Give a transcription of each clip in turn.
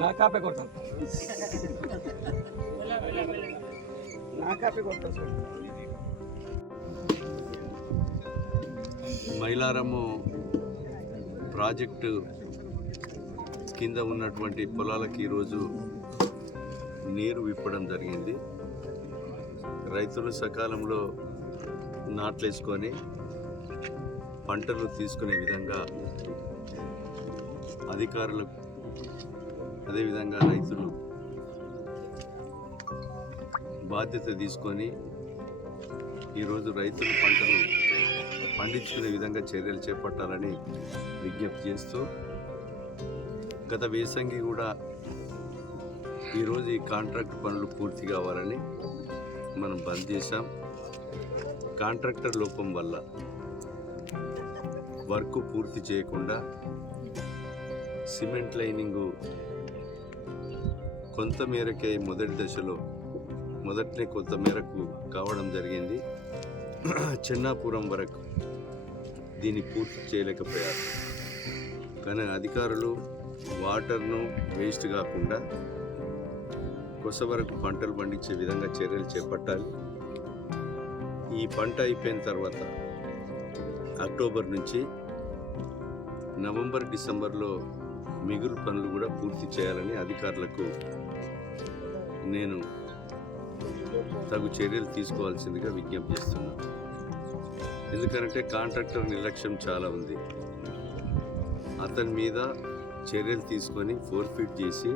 నా కాపే కొడతాను. నా కాపే కొడతాను. సార్ మైలారము ప్రాజెక్టు కింద ఉన్నటువంటి పొలాలకి ఈరోజు నీరు విప్పడం జరిగింది. రైతులు సకాలంలో నాట్లేసుకొని పంటలు తీసుకునే విధంగా అధికారులకు అదేవిధంగా రైతులు బాధ్యత తీసుకొని ఈరోజు రైతులు పంటలు పండించుకునే విధంగా చర్యలు చేపట్టాలని విజ్ఞప్తి చేస్తూ గత వేసంగి కూడా ఈరోజు ఈ కాంట్రాక్ట్ పనులు పూర్తి కావాలని మనం బంద్ చేశాం. కాంట్రాక్టర్ లోపం వల్ల వర్క్ పూర్తి చేయకుండా సిమెంట్ లైనింగు కొంత మేరకే మొదటి దశలో మొదటనే కొంత మేరకు కావడం జరిగింది. చెన్నాపురం వరకు దీన్ని పూర్తి చేయలేకపోయారు. కానీ అధికారులు వాటర్ను వేస్ట్ కాకుండా కొస వరకు పంటలు పండించే విధంగా చర్యలు చేపట్టాలి. ఈ పంట అయిపోయిన తర్వాత అక్టోబర్ నుంచి నవంబర్ డిసెంబర్లో మిగులు పనులు కూడా పూర్తి చేయాలని అధికారులకు నేను తగు చర్యలు తీసుకోవాల్సిందిగా విజ్ఞప్తి చేస్తున్నాను ఎందుకంటే కాంట్రాక్టర్ నిర్లక్ష్యం చాలా ఉంది. అతని మీద చర్యలు తీసుకొని ఫోర్ ఫిట్ చేసి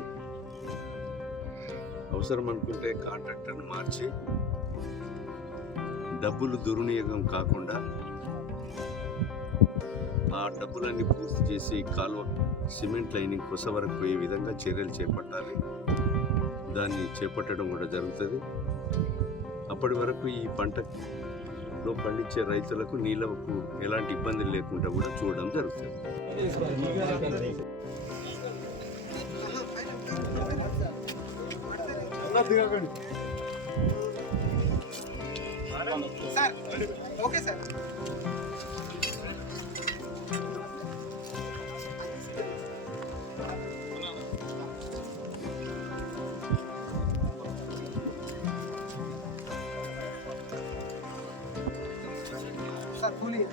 అవసరం అనుకుంటే కాంట్రాక్టర్ని మార్చి డబ్బులు దుర్వినియోగం కాకుండా ఆ డబ్బులన్నీ పూర్తి చేసి కాలువ సిమెంట్ లైనింగ్ కొస వరకు ఏ విధంగా చర్యలు చేపట్టాలి. దాన్ని చేపట్టడం కూడా జరుగుతుంది. అప్పటి వరకు ఈ పంటలో పండించే రైతులకు నీళ్ళకు ఎలాంటి ఇబ్బందులు లేకుండా కూడా చూడడం జరుగుతుంది. Sir okay sir. 福利。